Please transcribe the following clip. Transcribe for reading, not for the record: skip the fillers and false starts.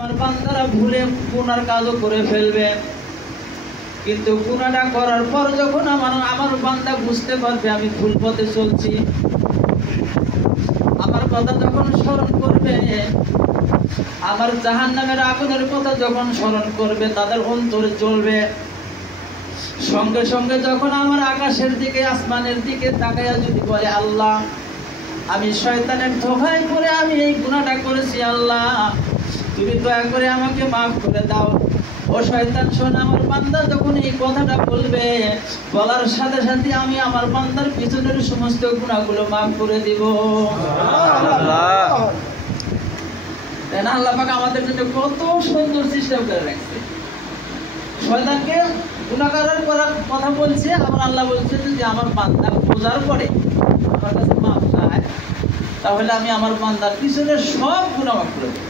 আমার বান্দারা ভুলে গুনার কাজও করে ফেলবে, কিন্তু গুনাহটা করার পর যখন আমার বান্দা বুঝতে পারবে আমি ভুল পথে চলছি, আমার কথা যখন স্মরণ করবে, আমার জাহান্নামের আগুনের কথা যখন স্মরণ করবে, তাদের অন্তরে চলবে। সঙ্গে সঙ্গে যখন আমার আকাশের দিকে আসমানের দিকে তাকাইয়া যদি বলে, আল্লাহ আমি শয়তানের ধোঁকায় পড়ে আমি এই গুনাহটা করেছি, আল্লাহ তুমি দয়া করে আমাকে মাফ করে দাও। ও শয়তান শোন, আমার বান্দা যখন এই কথাটা বলবে, বলার সাথে সাথে আমি আমার বান্দার পিছনের সমস্ত গুনাহগুলো মাফ করে দিব। আল্লাহ পাক আমাদের জন্য কত সুন্দর সিস্টেম করে রাখছে। শয়তানকে গুনাহগারের কথা বলছে, আবার আল্লাহ বলছে যে আমার বান্দা বোঝার পরে আমার কাছে মাফ চায়, তাহলে আমি আমার বান্দার পিছনের সব গুনাহ মাফ করে দেব।